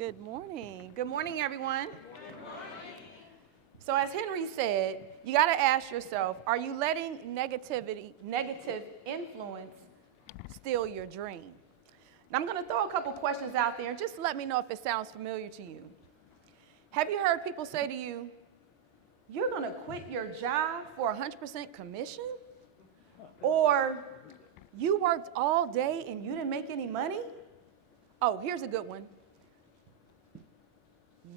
Good morning. Good morning, everyone. So as Henry said, you got to ask yourself, are you letting negative influence steal your dream? Now I'm going to throw a couple questions out there and just let me know if it sounds familiar to you. Have you heard people say to you, you're going to quit your job for 100% commission? Or you worked all day and you didn't make any money? Oh, here's a good one.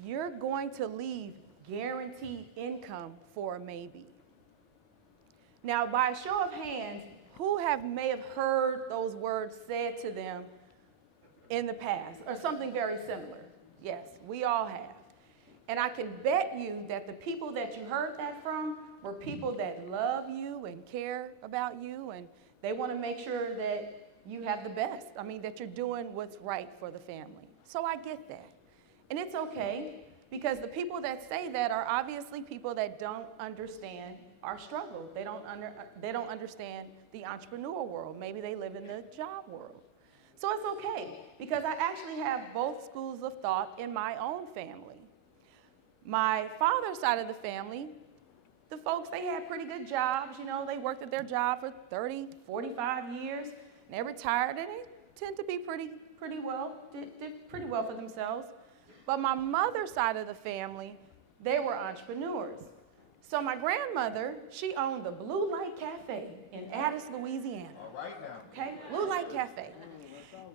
You're going to leave guaranteed income for a maybe. Now, by a show of hands, who may have heard those words said to them in the past, or something very similar? Yes, we all have. And I can bet you that the people that you heard that from were people that love you and care about you, and they want to make sure that you have the best. That you're doing what's right for the family. So I get that. And it's okay, because the people that say that are obviously people that don't understand our struggle. They don't understand the entrepreneur world. Maybe they live in the job world. So it's okay, because I actually have both schools of thought in my own family. My father's side of the family, the folks, they had pretty good jobs. They worked at their job for 30, 45 years, and they retired, and they tend to be did pretty well for themselves. But my mother's side of the family, they were entrepreneurs. So my grandmother, she owned the Blue Light Cafe in Addis, Louisiana. All right now. Okay, Blue Light Cafe.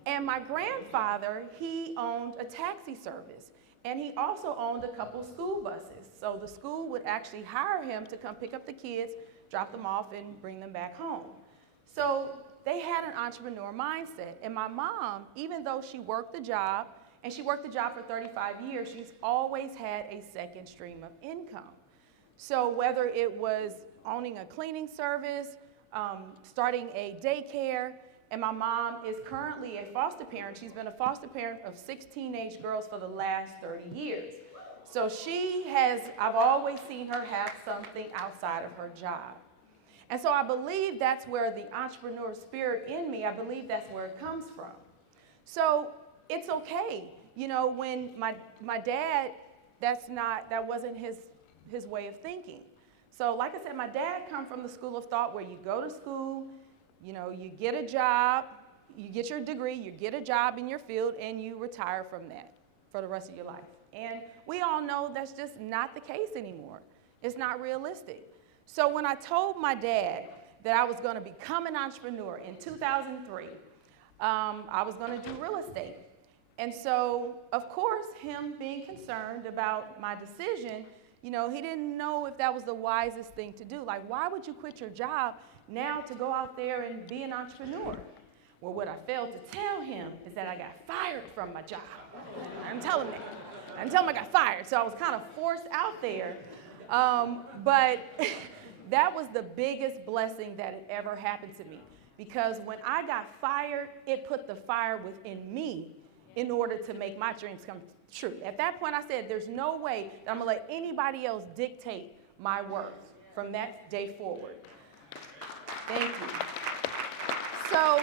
And my grandfather, he owned a taxi service. And he also owned a couple school buses. So the school would actually hire him to come pick up the kids, drop them off, and bring them back home. So they had an entrepreneur mindset. And my mom, even though she worked the job, and she worked the job for 35 years, she's always had a second stream of income. So whether it was owning a cleaning service, starting a daycare, and my mom is currently a foster parent. She's been a foster parent of 6 teenage girls for the last 30 years. So I've always seen her have something outside of her job. And so I believe that's where the entrepreneur spirit in me, I believe that's where it comes from. So it's okay. When my dad, that wasn't his way of thinking. So like I said, my dad come from the school of thought where you go to school, you get a job, you get your degree, you get a job in your field, and you retire from that for the rest of your life. And we all know that's just not the case anymore. It's not realistic. So when I told my dad that I was going to become an entrepreneur in 2003, I was going to do real estate. And so, of course, him being concerned about my decision, he didn't know if that was the wisest thing to do. Like, why would you quit your job now to go out there and be an entrepreneur? Well, what I failed to tell him is that I got fired from my job. I didn't tell him that. I didn't tell him I got fired, so I was kind of forced out there. But that was the biggest blessing that had ever happened to me, because when I got fired, it put the fire within me in order to make my dreams come true. At that point, I said, there's no way that I'm going to let anybody else dictate my worth from that day forward. Thank you. So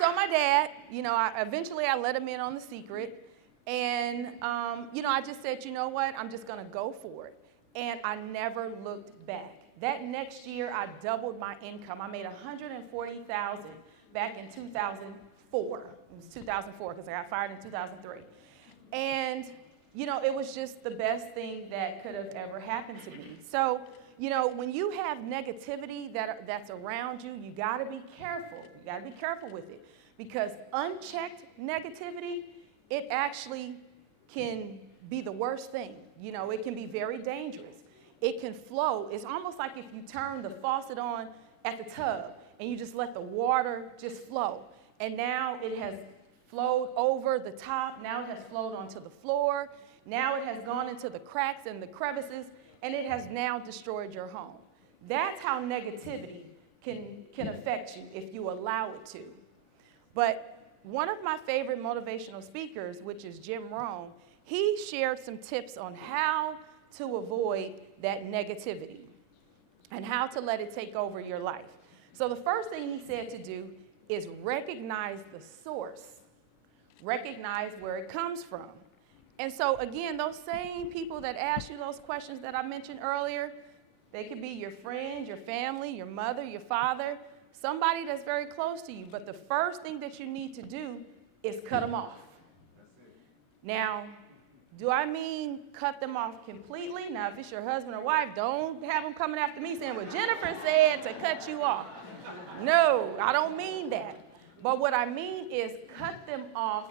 my dad, eventually I let him in on the secret. And, I just said, you know what? I'm just going to go for it. And I never looked back. That next year, I doubled my income. I made $140,000 back in 2004. It was 2004 because I got fired in 2003. And, it was just the best thing that could have ever happened to me. So, when you have negativity that's around you, you got to be careful. You got to be careful with it, because unchecked negativity, it actually can be the worst thing. It can be very dangerous. It can flow. It's almost like if you turn the faucet on at the tub and you just let the water just flow. And now it has flowed over the top. Now it has flowed onto the floor. Now it has gone into the cracks and the crevices, and it has now destroyed your home. That's how negativity can affect you if you allow it to. But one of my favorite motivational speakers, which is Jim Rohn, he shared some tips on how to avoid that negativity and how to let it take over your life. So the first thing he said to do is recognize the source Recognize where it comes from. And so again, those same people that ask you those questions that I mentioned earlier, they could be your friends, your family, your mother, your father, somebody that's very close to you. But the first thing that you need to do is cut them off. Now, do I mean cut them off completely? Now, if it's your husband or wife, don't have them coming after me saying, well, Jennifer said to cut you off. No, I don't mean that. But what I mean is cut them off,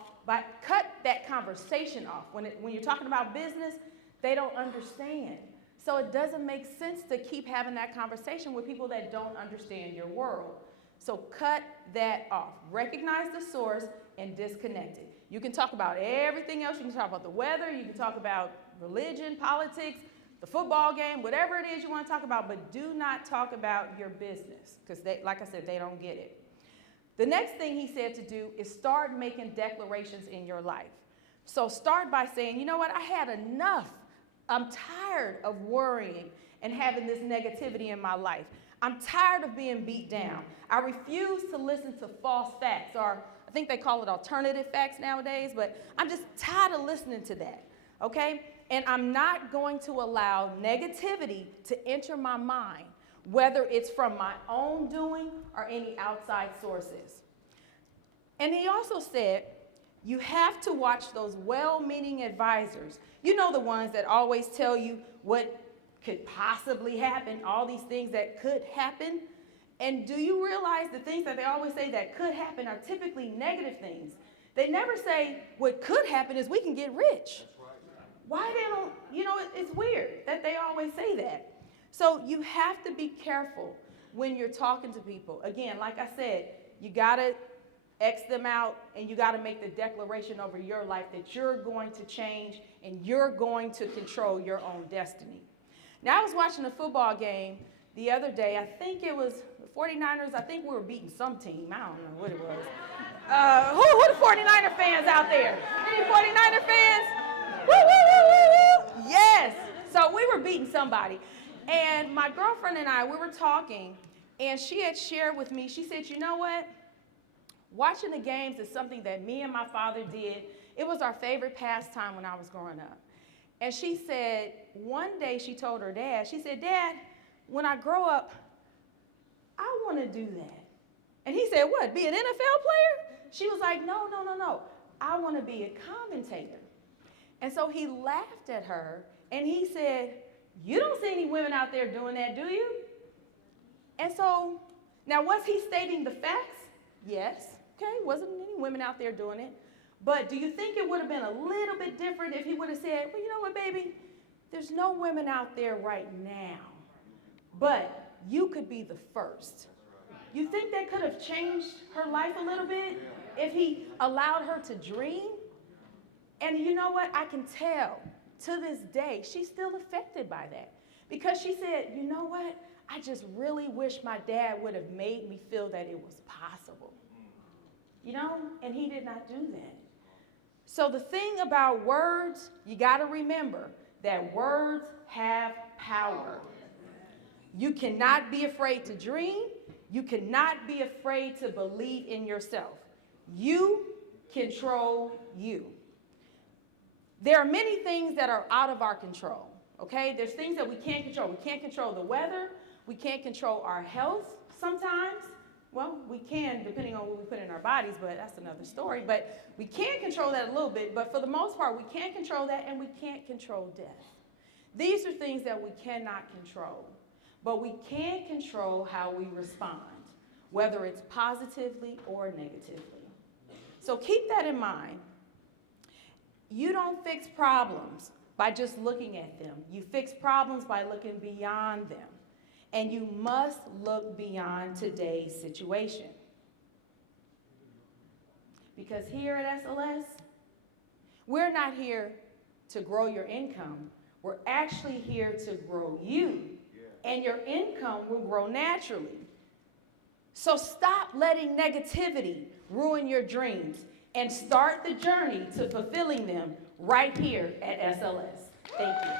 cut that conversation off. When you're talking about business, they don't understand. So it doesn't make sense to keep having that conversation with people that don't understand your world. So cut that off. Recognize the source and disconnect it. You can talk about everything else. You can talk about the weather. You can talk about religion, politics, the football game, whatever it is you want to talk about, but do not talk about your business because, like I said, they don't get it. The next thing he said to do is start making declarations in your life. So start by saying, you know what, I had enough. I'm tired of worrying and having this negativity in my life. I'm tired of being beat down. I refuse to listen to false facts, or I think they call it alternative facts nowadays, but I'm just tired of listening to that, okay? And I'm not going to allow negativity to enter my mind, whether it's from my own doing or any outside sources. And he also said, you have to watch those well-meaning advisors. You know, the ones that always tell you what could possibly happen, all these things that could happen. And do you realize the things that they always say that could happen are typically negative things? They never say what could happen is we can get rich. Why they don't, it's weird that they always say that. So you have to be careful when you're talking to people. Again, like I said, you got to X them out and you got to make the declaration over your life that you're going to change and you're going to control your own destiny. Now, I was watching a football game the other day. I think it was the 49ers. I think we were beating some team. I don't know what it was. Who the 49er fans out there? Any 49er fans? Woo, woo, woo, woo, woo. Yes. So we were beating somebody. And my girlfriend and I, we were talking, and she had shared with me, she said, you know what? Watching the games is something that me and my father did. It was our favorite pastime when I was growing up. And she said, one day she told her dad, she said, Dad, when I grow up, I want to do that. And he said, what, be an NFL player? She was like, no. I want to be a commentator. And so he laughed at her, and he said, you don't see any women out there doing that, do you? And so, now was he stating the facts? Yes. Okay, wasn't any women out there doing it. But do you think it would have been a little bit different if he would have said, well, you know what, baby? There's no women out there right now, but you could be the first. You think that could have changed her life a little bit if he allowed her to dream? And you know what? I can tell to this day, she's still affected by that because she said, you know what? I just really wish my dad would have made me feel that it was possible. And he did not do that. So the thing about words, you got to remember that words have power. You cannot be afraid to dream. You cannot be afraid to believe in yourself. You control you. There are many things that are out of our control, okay? There's things that we can't control. We can't control the weather. We can't control our health sometimes. Well, we can, depending on what we put in our bodies, but that's another story. But we can control that a little bit, but for the most part, we can't control that, and we can't control death. These are things that we cannot control, but we can control how we respond, whether it's positively or negatively. So keep that in mind. You don't fix problems by just looking at them. You fix problems by looking beyond them. And you must look beyond today's situation. Because here at SLS, we're not here to grow your income. We're actually here to grow you. And your income will grow naturally. So stop letting negativity ruin your dreams and start the journey to fulfilling them right here at SLS. Thank you.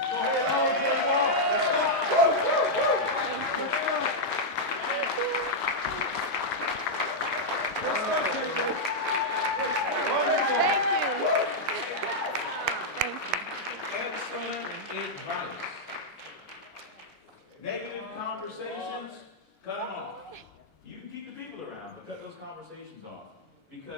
conversations, cut them off. You can keep the people around, but cut those conversations off. Because